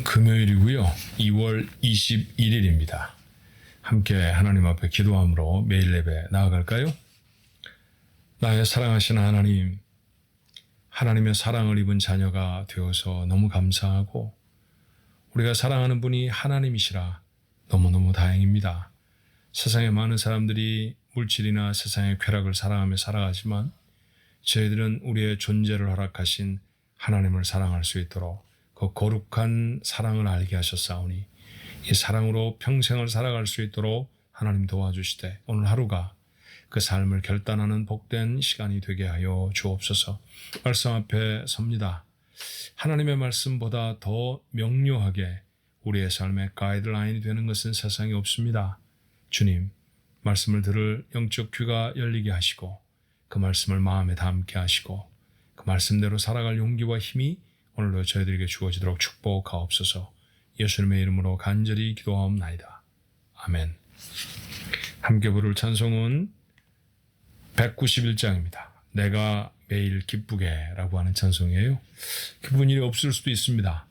오늘은 금요일이고요. 2월 21일입니다. 함께 하나님 앞에 기도함으로 매일 예배 나아갈까요? 나의 사랑하시는 하나님, 하나님의 사랑을 입은 자녀가 되어서 너무 감사하고 우리가 사랑하는 분이 하나님이시라 너무너무 다행입니다. 세상에 많은 사람들이 물질이나 세상의 쾌락을 사랑하며 살아가지만 저희들은 우리의 존재를 허락하신 하나님을 사랑할 수 있도록 그 거룩한 사랑을 알게 하셨사오니 이 사랑으로 평생을 살아갈 수 있도록 하나님 도와주시되 오늘 하루가 그 삶을 결단하는 복된 시간이 되게 하여 주옵소서. 말씀 앞에 섭니다. 하나님의 말씀보다 더 명료하게 우리의 삶의 가이드라인이 되는 것은 세상에 없습니다. 주님, 말씀을 들을 영적 귀가 열리게 하시고 그 말씀을 마음에 담게 하시고 그 말씀대로 살아갈 용기와 힘이 오늘도 저희들에게 주어지도록 축복하옵소서. 예수님의 이름으로 간절히 기도하옵나이다. 아멘. 함께 부를 찬송은 191장입니다. 내가 매일 기쁘게 라고 하는 찬송이에요. 기쁜 일이 없을 수도 있습니다.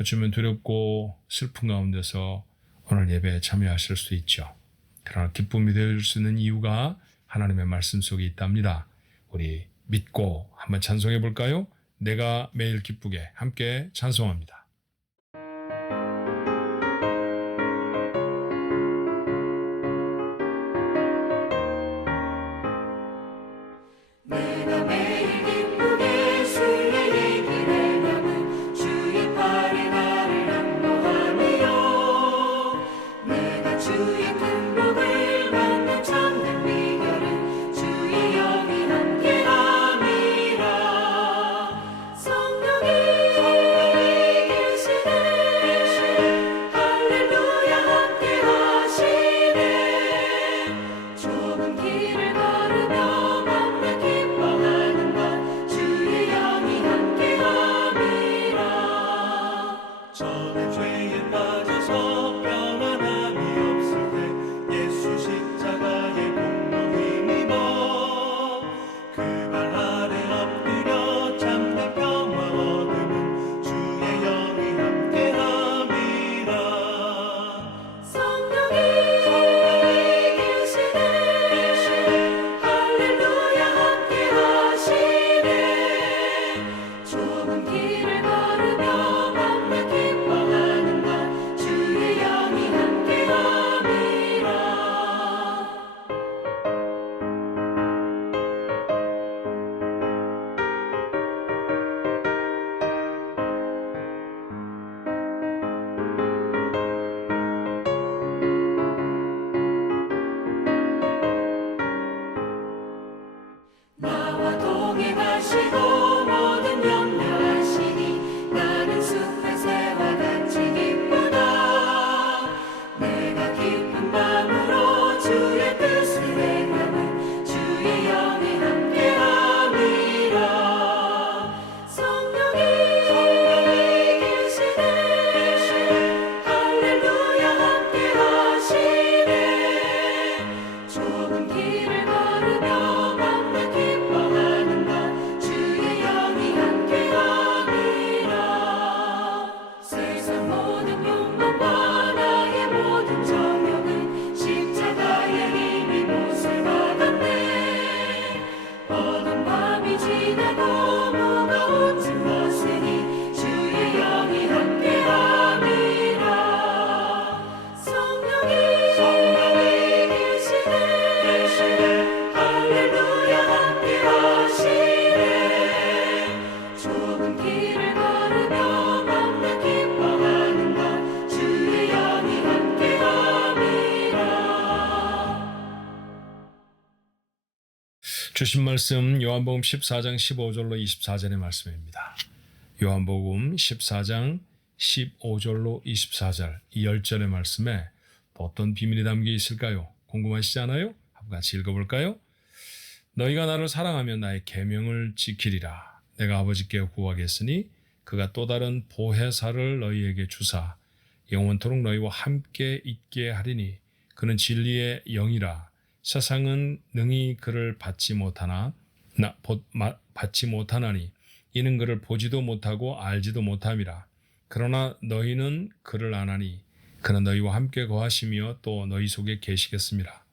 어쩌면 두렵고 슬픈 가운데서 오늘 예배에 참여하실 수도 있죠. 그러나 기쁨이 될 수 있는 이유가 하나님의 말씀 속에 있답니다. 우리 믿고 한번 찬송해 볼까요? 내가 매일 기쁘게 함께 찬송합니다. 내가 매일 기쁘게 주의 길을 가면 주의 팔에 나를 안보하며 내가 주의 큰 복을 받는 참된 비결은 주의 영이 함께함이라. 성령이 계시네 할렐루야 함께하시네. 좁은 길을 걸으며 저는 죄에 빠져서 평안함이 없을 때 예수 십자가의 공로 힘입어 그 발 아래 엎드려 참된 평화 얻음은 주의 영이 함께함이라. 성령이 계시네 할렐루야 함께하시네. 좁은 길을 걸으며 나와 동행하시고 모든 염려하시니 나는 숲의 새와 같이 기쁘다. 내가 깊은 밤으로 주의 뜻을 행하면 주의 영이 함께함이라. 성령이 계시네 할렐루야 함께하시네. 좁은 길을 걸으며 세상 모든 욕망과 나의 모든 정욕은 십자가의 힘이 못을 받았네. 어두운 밤이 지나고 무거운 짐 벗으니 주의 영이 함께함이라. 성령이 계시네 할렐루야 함께하시네. 좁은 길을 걸으며 주신 말씀 요한복음 14장 15절로 24절의 말씀입니다. 요한복음 14장 15절로 24절 이 10절의 말씀에 어떤 비밀이 담겨 있을까요? 궁금하시지 않아요? 한번 같이 읽어볼까요? 너희가 나를 사랑하면 나의 계명을 지키리라. 내가 아버지께 구하겠으니 그가 또 다른 보혜사를 너희에게 주사 영원토록 너희와 함께 있게 하리니 그는 진리의 영이라. 세상은 능히 그를 받지 못하나니 이는 그를 보지도 못하고 알지도 못함이라. 그러나 너희는 그를 아나니 그는 너희와 함께 거하시며 또 너희 속에 계시겠습니다.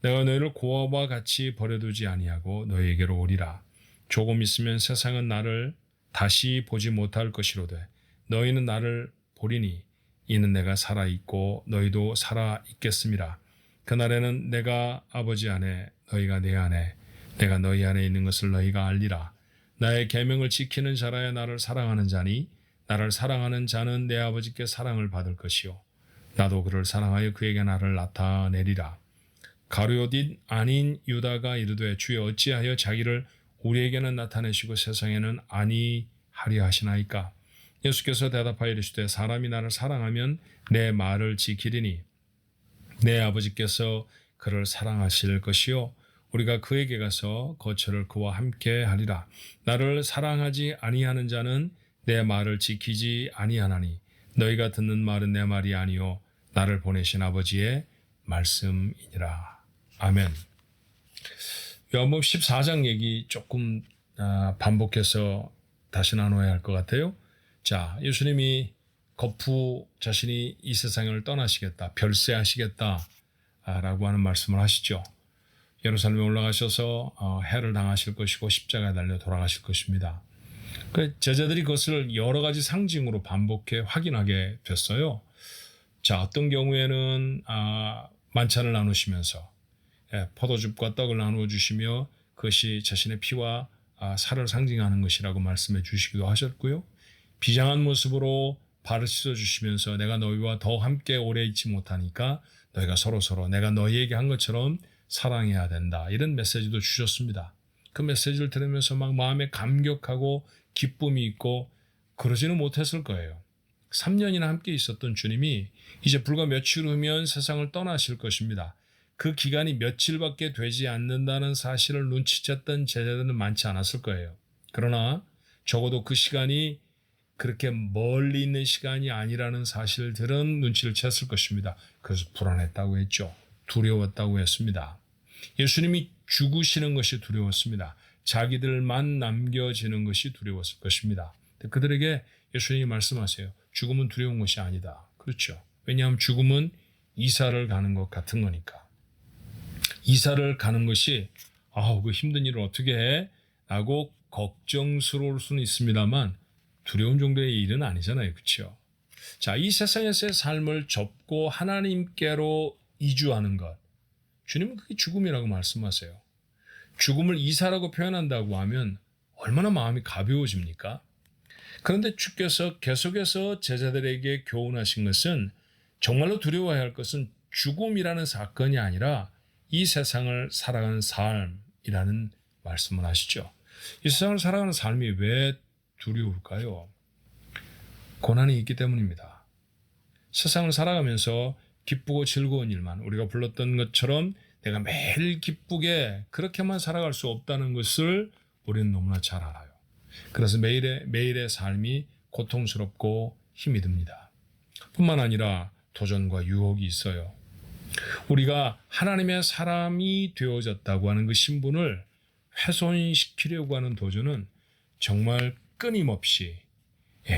내가 너희를 고아와 같이 버려두지 아니하고 너희에게로 오리라. 조금 있으면 세상은 나를 다시 보지 못할 것이로되 너희는 나를 보리니 이는 내가 살아있고 너희도 살아있겠습니다. 그날에는 내가 아버지 안에 너희가 내 안에 내가 너희 안에 있는 것을 너희가 알리라. 나의 계명을 지키는 자라야 나를 사랑하는 자니 나를 사랑하는 자는 내 아버지께 사랑을 받을 것이요 나도 그를 사랑하여 그에게 나를 나타내리라. 가룟 아닌 유다가 이르되 주여 어찌하여 자기를 우리에게는 나타내시고 세상에는 아니하리 하시나이까. 예수께서 대답하여 이르시되 사람이 나를 사랑하면 내 말을 지키리니 내 아버지께서 그를 사랑하실 것이요 우리가 그에게 가서 거처를 그와 함께 하리라. 나를 사랑하지 아니하는 자는 내 말을 지키지 아니하나니 너희가 듣는 말은 내 말이 아니요 나를 보내신 아버지의 말씀이니라. 아멘. 요한복음 14장 얘기 조금 반복해서 다시 나눠야 할 것 같아요. 자, 예수님이 거푸 자신이 이 세상을 떠나시겠다, 별세하시겠다 라고 하는 말씀을 하시죠. 예루살렘에 올라가셔서 해를 당하실 것이고 십자가에 달려 돌아가실 것입니다. 제자들이 그것을 여러 가지 상징으로 반복해 확인하게 됐어요. 자, 어떤 경우에는 만찬을 나누시면서 포도즙과 떡을 나누어 주시며 그것이 자신의 피와 살을 상징하는 것이라고 말씀해 주시기도 하셨고요. 비장한 모습으로 발을 씻어 주시면서 내가 너희와 더 함께 오래 있지 못하니까 너희가 서로서로 내가 너희에게 한 것처럼 사랑해야 된다. 이런 메시지도 주셨습니다. 그 메시지를 들으면서 막 마음에 감격하고 기쁨이 있고 그러지는 못했을 거예요. 3년이나 함께 있었던 주님이 이제 불과 며칠 후면 세상을 떠나실 것입니다. 그 기간이 며칠밖에 되지 않는다는 사실을 눈치챘던 제자들은 많지 않았을 거예요. 그러나 적어도 그 시간이 그렇게 멀리 있는 시간이 아니라는 사실들은 눈치를 챘을 것입니다. 그래서 불안했다고 했죠. 두려웠다고 했습니다. 예수님이 죽으시는 것이 두려웠습니다. 자기들만 남겨지는 것이 두려웠을 것입니다. 그들에게 예수님이 말씀하세요. 죽음은 두려운 것이 아니다. 그렇죠. 왜냐하면 죽음은 이사를 가는 것 같은 거니까. 이사를 가는 것이 그 힘든 일을 어떻게 해? 라고 걱정스러울 수는 있습니다만 두려운 정도의 일은 아니잖아요. 그렇죠? 자, 이 세상에서의 삶을 접고 하나님께로 이주하는 것. 주님은 그게 죽음이라고 말씀하세요. 죽음을 이사라고 표현한다고 하면 얼마나 마음이 가벼워집니까? 그런데 주께서 계속해서 제자들에게 교훈하신 것은 정말로 두려워해야 할 것은 죽음이라는 사건이 아니라 이 세상을 살아가는 삶이라는 말씀을 하시죠. 이 세상을 살아가는 삶이 왜 두려울까요? 고난이 있기 때문입니다. 세상을 살아가면서 기쁘고 즐거운 일만 우리가 불렀던 것처럼 내가 매일 기쁘게 그렇게만 살아갈 수 없다는 것을 우리는 너무나 잘 알아요. 그래서 매일의 삶이 고통스럽고 힘이 듭니다. 뿐만 아니라 도전과 유혹이 있어요. 우리가 하나님의 사람이 되어졌다고 하는 그 신분을 훼손시키려고 하는 도전은 정말 끊임없이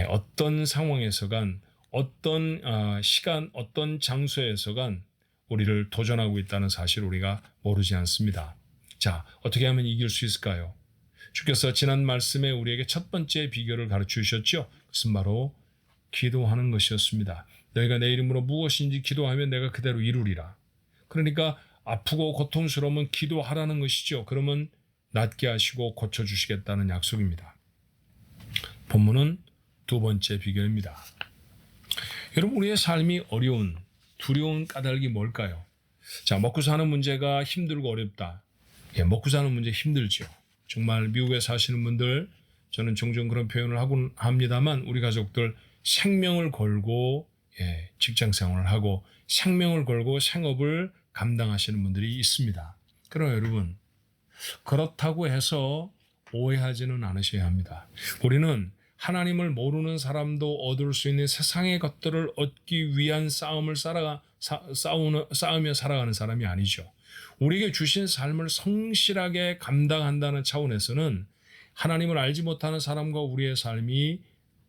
어떤 상황에서간 어떤 시간 어떤 장소에서간 우리를 도전하고 있다는 사실을 우리가 모르지 않습니다. 자, 어떻게 하면 이길 수 있을까요? 주께서 지난 말씀에 우리에게 첫 번째 비결을 가르쳐 주셨죠. 그것은 바로 기도하는 것이었습니다. 너희가 내 이름으로 무엇인지 기도하면 내가 그대로 이루리라. 그러니까 아프고 고통스러우면 기도하라는 것이죠. 그러면 낫게 하시고 고쳐주시겠다는 약속입니다. 본문은 두 번째 비결입니다. 여러분, 우리의 삶이 어려운, 두려운 까닭이 뭘까요? 자, 먹고 사는 문제가 힘들고 어렵다. 먹고 사는 문제 힘들죠. 정말 미국에 사시는 분들, 저는 종종 그런 표현을 하곤 합니다만 우리 가족들 생명을 걸고 직장 생활을 하고 생명을 걸고 생업을 감당하시는 분들이 있습니다. 그러나 여러분, 그렇다고 해서 오해하지는 않으셔야 합니다. 우리는 하나님을 모르는 사람도 얻을 수 있는 세상의 것들을 얻기 위한 싸움을 싸우며 살아가는 사람이 아니죠. 우리에게 주신 삶을 성실하게 감당한다는 차원에서는 하나님을 알지 못하는 사람과 우리의 삶이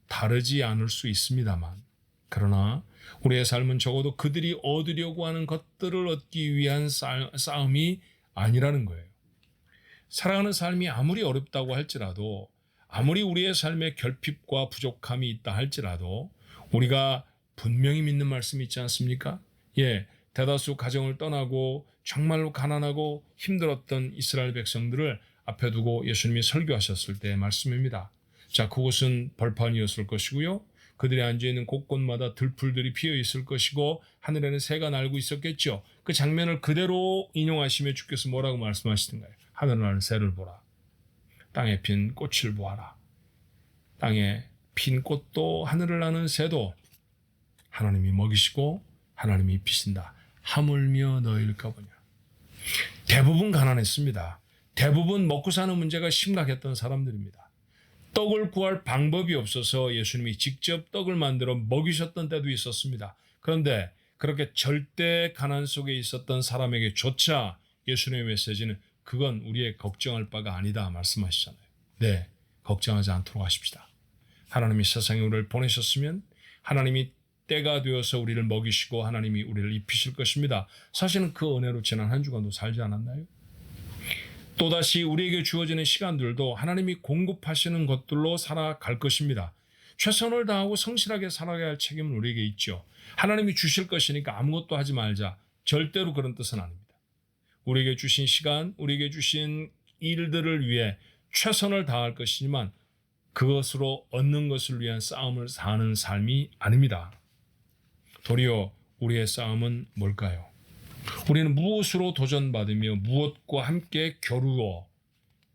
다르지 않을 수 있습니다만, 그러나 우리의 삶은 적어도 그들이 얻으려고 하는 것들을 얻기 위한 싸움이 아니라는 거예요. 살아가는 삶이 아무리 어렵다고 할지라도, 아무리 우리의 삶에 결핍과 부족함이 있다 할지라도 우리가 분명히 믿는 말씀이 있지 않습니까? 대다수 가정을 떠나고 정말로 가난하고 힘들었던 이스라엘 백성들을 앞에 두고 예수님이 설교하셨을 때의 말씀입니다. 자, 그곳은 벌판이었을 것이고요. 그들이 앉아있는 곳곳마다 들풀들이 피어 있을 것이고 하늘에는 새가 날고 있었겠죠. 그 장면을 그대로 인용하시며 주께서 뭐라고 말씀하시던가요? 하늘 나는 새를 보라. 땅에 핀 꽃을 보아라. 땅에 핀 꽃도 하늘을 나는 새도 하나님이 먹이시고 하나님이 입히신다. 하물며 너희일까 보냐. 대부분 가난했습니다. 대부분 먹고 사는 문제가 심각했던 사람들입니다. 떡을 구할 방법이 없어서 예수님이 직접 떡을 만들어 먹이셨던 때도 있었습니다. 그런데 그렇게 절대 가난 속에 있었던 사람에게조차 예수님의 메시지는 그건 우리의 걱정할 바가 아니다 말씀하시잖아요. 네, 걱정하지 않도록 하십시다. 하나님이 세상에 우리를 보내셨으면 하나님이 때가 되어서 우리를 먹이시고 하나님이 우리를 입히실 것입니다. 사실은 그 은혜로 지난 한 주간도 살지 않았나요? 또다시 우리에게 주어지는 시간들도 하나님이 공급하시는 것들로 살아갈 것입니다. 최선을 다하고 성실하게 살아가야 할 책임은 우리에게 있죠. 하나님이 주실 것이니까 아무것도 하지 말자. 절대로 그런 뜻은 아닙니다. 우리에게 주신 시간, 우리에게 주신 일들을 위해 최선을 다할 것이지만 그것으로 얻는 것을 위한 싸움을 사는 삶이 아닙니다. 도리어 우리의 싸움은 뭘까요? 우리는 무엇으로 도전받으며 무엇과 함께 겨루어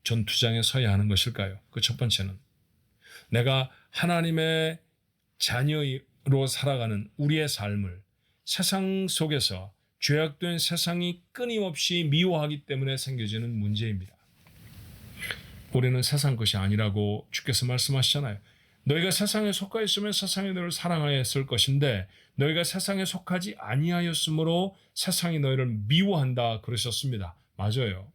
전투장에 서야 하는 것일까요? 그 첫 번째는 내가 하나님의 자녀로 살아가는 우리의 삶을 세상 속에서 죄악된 세상이 끊임없이 미워하기 때문에 생겨지는 문제입니다. 우리는 세상 것이 아니라고 주께서 말씀하시잖아요. 너희가 세상에 속하 있으면 세상이 너희를 사랑하였을 것인데 너희가 세상에 속하지 아니하였으므로 세상이 너희를 미워한다 그러셨습니다. 맞아요.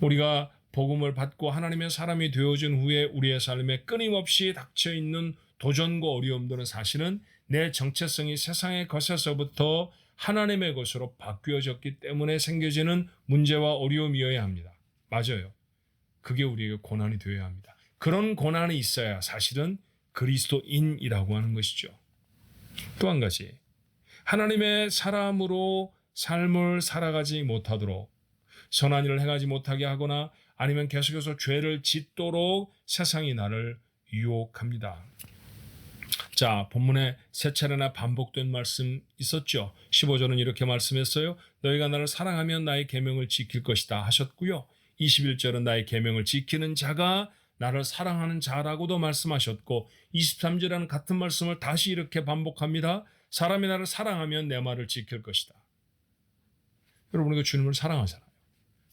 우리가 복음을 받고 하나님의 사람이 되어진 후에 우리의 삶에 끊임없이 닥쳐있는 도전과 어려움들은 사실은 내 정체성이 세상의 것에서부터 하나님의 것으로 바뀌어졌기 때문에 생겨지는 문제와 어려움이어야 합니다. 맞아요. 그게 우리에게 고난이 되어야 합니다. 그런 고난이 있어야 사실은 그리스도인이라고 하는 것이죠. 또 한 가지, 하나님의 사람으로 삶을 살아가지 못하도록 선한 일을 행하지 못하게 하거나 아니면 계속해서 죄를 짓도록 세상이 나를 유혹합니다. 자, 본문에 세 차례나 반복된 말씀 있었죠. 15절은 이렇게 말씀했어요. 너희가 나를 사랑하면 나의 계명을 지킬 것이다 하셨고요. 21절은 나의 계명을 지키는 자가 나를 사랑하는 자라고도 말씀하셨고 23절에는 같은 말씀을 다시 이렇게 반복합니다. 사람이 나를 사랑하면 내 말을 지킬 것이다. 여러분, 우리가 주님을 사랑하잖아요.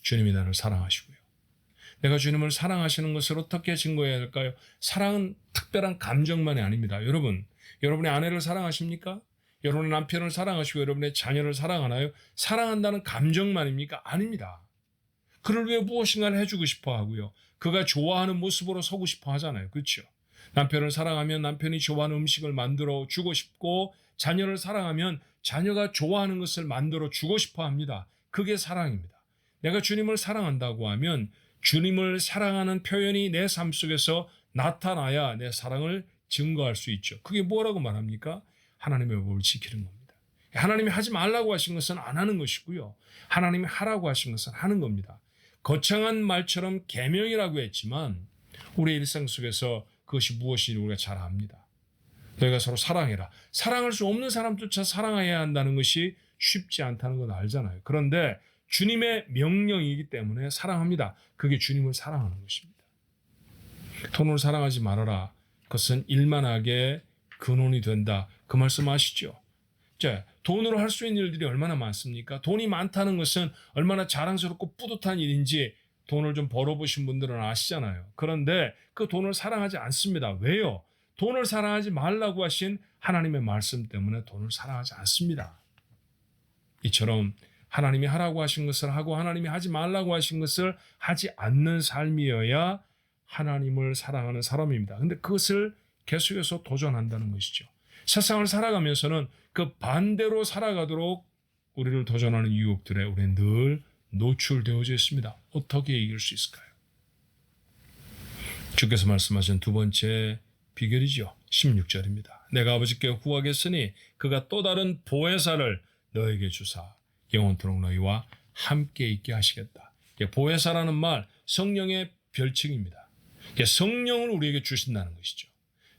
주님이 나를 사랑하시고요. 내가 주님을 사랑하시는 것을 어떻게 증거해야 할까요? 사랑은 특별한 감정만이 아닙니다. 여러분, 여러분의 아내를 사랑하십니까? 여러분의 남편을 사랑하시고 여러분의 자녀를 사랑하나요? 사랑한다는 감정만입니까? 아닙니다. 그를 위해 무엇인가를 해주고 싶어 하고요. 그가 좋아하는 모습으로 서고 싶어 하잖아요. 그렇죠? 남편을 사랑하면 남편이 좋아하는 음식을 만들어 주고 싶고 자녀를 사랑하면 자녀가 좋아하는 것을 만들어 주고 싶어 합니다. 그게 사랑입니다. 내가 주님을 사랑한다고 하면 주님을 사랑하는 표현이 내 삶 속에서 나타나야 내 사랑을 증거할 수 있죠. 그게 뭐라고 말합니까? 하나님의 법을 지키는 겁니다. 하나님이 하지 말라고 하신 것은 안 하는 것이고요. 하나님이 하라고 하신 것은 하는 겁니다. 거창한 말처럼 계명이라고 했지만 우리의 일상 속에서 그것이 무엇인지 우리가 잘 압니다. 너희가 서로 사랑해라. 사랑할 수 없는 사람조차 사랑해야 한다는 것이 쉽지 않다는 건 알잖아요. 그런데 주님의 명령이기 때문에 사랑합니다. 그게 주님을 사랑하는 것입니다. 돈을 사랑하지 말아라. 그것은 일만하게 근원이 된다. 그 말씀 아시죠? 자, 돈으로 할 수 있는 일들이 얼마나 많습니까? 돈이 많다는 것은 얼마나 자랑스럽고 뿌듯한 일인지 돈을 좀 벌어보신 분들은 아시잖아요. 그런데 그 돈을 사랑하지 않습니다. 왜요? 돈을 사랑하지 말라고 하신 하나님의 말씀 때문에 돈을 사랑하지 않습니다. 이처럼 하나님이 하라고 하신 것을 하고 하나님이 하지 말라고 하신 것을 하지 않는 삶이어야 하나님을 사랑하는 사람입니다. 근데 그것을 계속해서 도전한다는 것이죠. 세상을 살아가면서는 그 반대로 살아가도록 우리를 도전하는 유혹들에 우리는 늘 노출되어져 있습니다. 어떻게 이길 수 있을까요? 주께서 말씀하신 두 번째 비결이죠. 16절입니다. 내가 아버지께 구하겠으니 그가 또 다른 보혜사를 너에게 주사 영원토록 너희와 함께 있게 하시겠다. 보혜사라는 말 성령의 별칭입니다. 성령을 우리에게 주신다는 것이죠.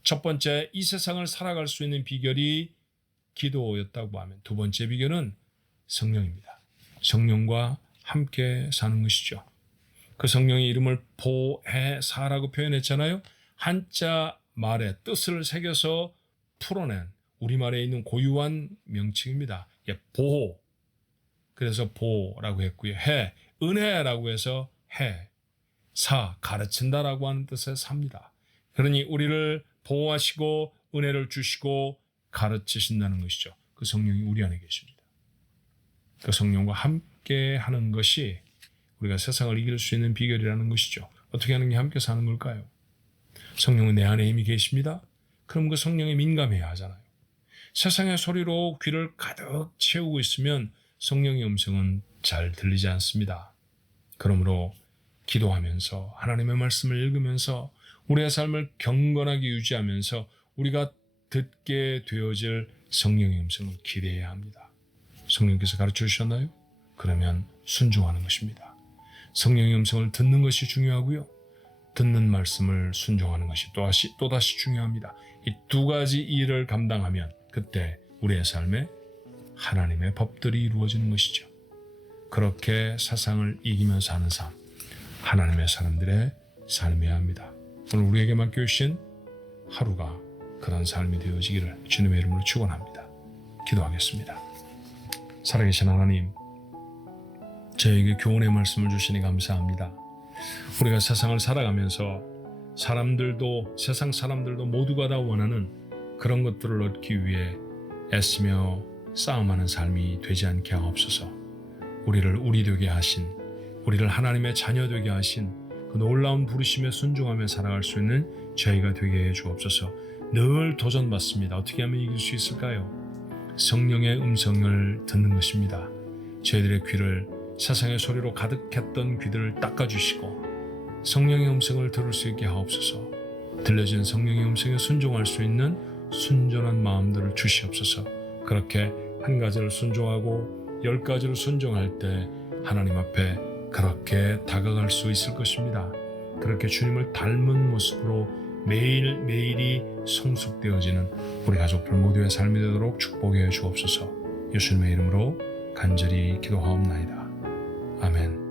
첫 번째, 이 세상을 살아갈 수 있는 비결이 기도였다고 하면 두 번째 비결은 성령입니다. 성령과 함께 사는 것이죠. 그 성령의 이름을 보혜사라고 표현했잖아요. 한자 말의 뜻을 새겨서 풀어낸 우리말에 있는 고유한 명칭입니다. 보호, 그래서 보라고 했고요. 은혜라고 해서 사, 가르친다라고 하는 뜻의 사입니다. 그러니 우리를 보호하시고 은혜를 주시고 가르치신다는 것이죠. 그 성령이 우리 안에 계십니다. 그 성령과 함께 하는 것이 우리가 세상을 이길 수 있는 비결이라는 것이죠. 어떻게 하는 게 함께 사는 걸까요? 성령은 내 안에 이미 계십니다. 그럼 그 성령에 민감해야 하잖아요. 세상의 소리로 귀를 가득 채우고 있으면 성령의 음성은 잘 들리지 않습니다. 그러므로 기도하면서 하나님의 말씀을 읽으면서 우리의 삶을 경건하게 유지하면서 우리가 듣게 되어질 성령의 음성을 기대해야 합니다. 성령께서 가르쳐 주셨나요? 그러면 순종하는 것입니다. 성령의 음성을 듣는 것이 중요하고요. 듣는 말씀을 순종하는 것이 또다시 중요합니다. 이 두 가지 일을 감당하면 그때 우리의 삶에 하나님의 법들이 이루어지는 것이죠. 그렇게 세상을 이기면서 사는 삶, 하나님의 사람들의 삶이어야 합니다. 오늘 우리에게 맡겨주신 하루가 그런 삶이 되어지기를 주님의 이름으로 축원합니다. 기도하겠습니다. 살아계신 하나님, 저에게 교훈의 말씀을 주시니 감사합니다. 우리가 세상을 살아가면서 세상 사람들도 모두가 다 원하는 그런 것들을 얻기 위해 애쓰며 싸움하는 삶이 되지 않게 하옵소서. 우리를 우리 되게 하신, 우리를 하나님의 자녀 되게 하신 그 놀라운 부르심에 순종하며 살아갈 수 있는 저희가 되게 해 주옵소서. 늘 도전받습니다. 어떻게 하면 이길 수 있을까요? 성령의 음성을 듣는 것입니다. 저희들의 귀를 세상의 소리로 가득했던 귀들을 닦아주시고 성령의 음성을 들을 수 있게 하옵소서. 들려진 성령의 음성에 순종할 수 있는 순전한 마음들을 주시옵소서. 그렇게 한 가지를 순종하고 10가지를 순종할 때 하나님 앞에 그렇게 다가갈 수 있을 것입니다. 그렇게 주님을 닮은 모습으로 매일매일이 성숙되어지는 우리 가족들 모두의 삶이 되도록 축복해 주옵소서. 예수님의 이름으로 간절히 기도하옵나이다. 아멘.